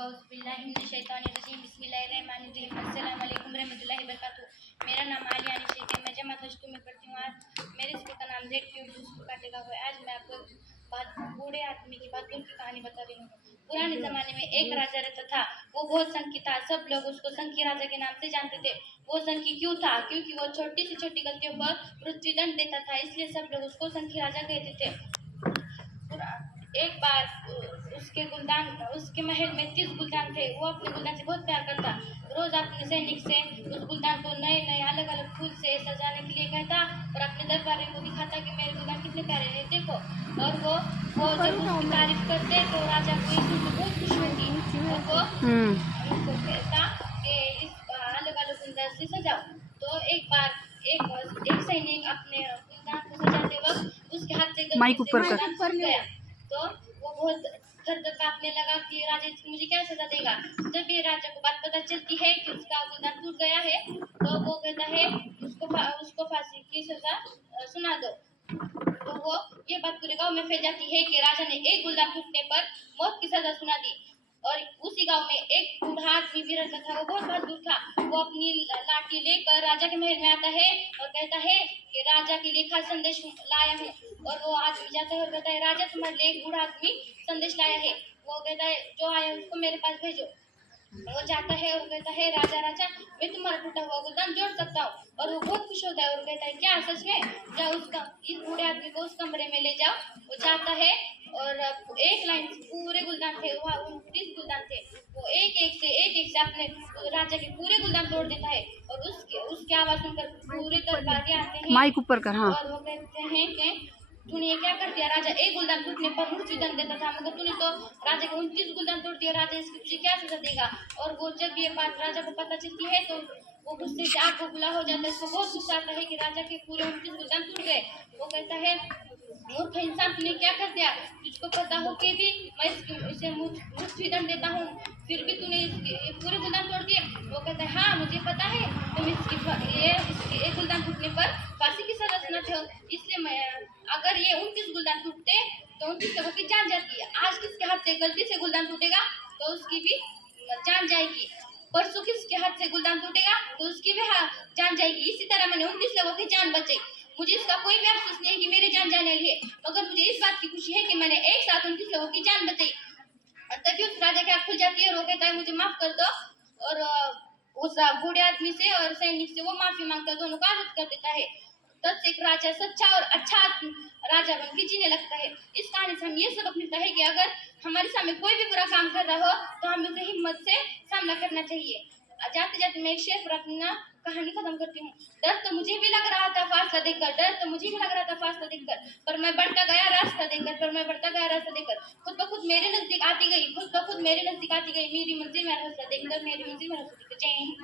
बिस्मिल्लाहिर्रहमानिर्रहीम। अस्सलाम वालेकुम रहमतुल्लाहि वबरकातुहू। मेरा नाम आलिया निशीत है। मैं जमात हश्तू में पढ़ती हूँ। आज मेरे स्कूल का नाम जेड क्यूब स्कूल काटेगा हुआ है। आज मैं आपको बूढ़े आदमी की बातों की कहानी बता रही हूँ। पुराने जमाने में एक राजा रहता था। वो बहुत संकी था। सब लोग उसको संकी राजा के नाम से जानते थे। वो संकी क्यों था? क्योंकि वो छोटी से छोटी गलतियों पर मृत्यु दंड देता था, इसलिए सब लोग उसको संकी राजा कहते थे। एक बार उसके महल में 30 गुलदान थे। वो अपने गुलदान से बहुत प्यार करता। रोज अपने सैनिक से उस गुलदान को नए नए अलग अलग फूल से सजाने के लिए कहता और अपने दरबारी को दिखाता कि मेरे गुलदान कितने प्यारे हैं, देखो। और वो जब उसकी तारीफ करते तो राजा को ये सुनकर बहुत खुश होती और वो उनको कहता कि इस अलग अलग गुलदान से सजाओ। तो एक बार एक सैनिक अपने गुलदान को सजाते वक्त उसके हाथ से गलती से गुलदान फट गया। तो वो बहुत थर कांपने लगा कि राजा मुझे क्या सजा देगा। जब ये राजा को बात पता चलती है कि उसका गुलदान टूट गया है, तो वो कहता है उसको फांसी की सजा सुना दो। तो वो ये बात पूरे गांव में फैल जाती है कि राजा ने एक गुलदान टूटने पर मौत की सजा सुना दी। और उसी गांव में एक बूढ़ा आदमी भी रहता था। वो बहुत बहादुर था। वो अपनी लाठी लेकर राजा के महल में आता है और कहता है कि राजा के लिए खास संदेश लाया हूँ। और वो आदमी जाता है और कहता है, राजा तुम्हारे लिए एक बूढ़ा आदमी संदेश लाया है। वो कहता है, जो आया उसको मेरे पास भेजो। वो जाता है और कहता है, राजा राजा मैं तुम्हारा टूटा हुआ गुलदान जोड़ सकता हूँ। और वो बहुत खुश होता है और कहता है, क्या सच में? जाओ इस बूढ़े आदमी को उस कमरे में ले जाओ। वो जाता है और एक लाइन से पूरे गुलदान थे, वहाँ 29 गुलदान थे। वो एक एक से अपने राजा के पूरे गुलदान तोड़ देता है। और उसकी आवाज सुनकर पूरे दरबारी आते हैं। माइक ऊपर कर। हाँ। और वो कहते हैं कि तूने ये क्या कर दिया? राजा एक गुलदान टूटने पर मृत्यु दंड देता था, मगर तूने तो राजा के 29 गुलदान तोड़ दिया। राजा इसकी तुझे क्या सजा देगा? और वो जब ये बात राजा को पता चलती है तो वो गुस्से से आग बबूला हो जाता है। उसको बहुत गुस्सा आता है कि राजा के पूरे 29 गुलदान टूट गए। वो कहता है, मूर्ख इंसान तूने क्या कर दिया? तुझको पता हो कि भी मैं इसे मृत्यु दंड देता हूँ, फिर भी तूने इसके पूरे गुलदान तोड़ दिए। वो कहता है, हाँ मुझे पता है तुम इसके एक गुलदान टूटने पर फांसी की सजा सुनाते हो, इसलिए मैं अगर ये 29 गुलदान टूटते तो 29 लोगों की जान जाती है। आज किसके हाथ से गलती से गुलदान टूटेगा तो उसकी भी जान जाएगी। परसों किसके हाथ से गुलदान टूटेगा तो उसकी भी जान जाएगी। इसी तरह मैंने 29 लोगों की जान बचाई। मुझे इसका कोई भी अफसोस नहीं है कि मेरी जान जाने वाली है, मगर मुझे इस बात की खुशी है कि मैंने एक साथ 29 लोगों की जान बचाई। तभी उस राजा की आँख खुल जाती है और वो कहता है, मुझे माफ कर दो। और उस बूढ़े आदमी से और सैनिक से वो माफी मांगकर दोनों को आजाद कर देता है। तब से एक राजा सच्चा और अच्छा राजा बन के जीने लगता है। इस कहानी से हमें ये सबक मिलता है कि अगर हमारे सामने कोई भी बुरा काम कर रहा हो तो हमें उसे हिम्मत से सामना करना चाहिए। जाते जाते मैं एक शेर पर अपना कहानी खत्म करती हूँ। डर तो मुझे भी लग रहा था फासला देखकर, पर मैं बढ़ता गया रास्ता देखकर, खुद ब खुद मेरे नजदीक आती गई, मेरी मंजिल मेरा रास्ता देखकर। जय हिंद।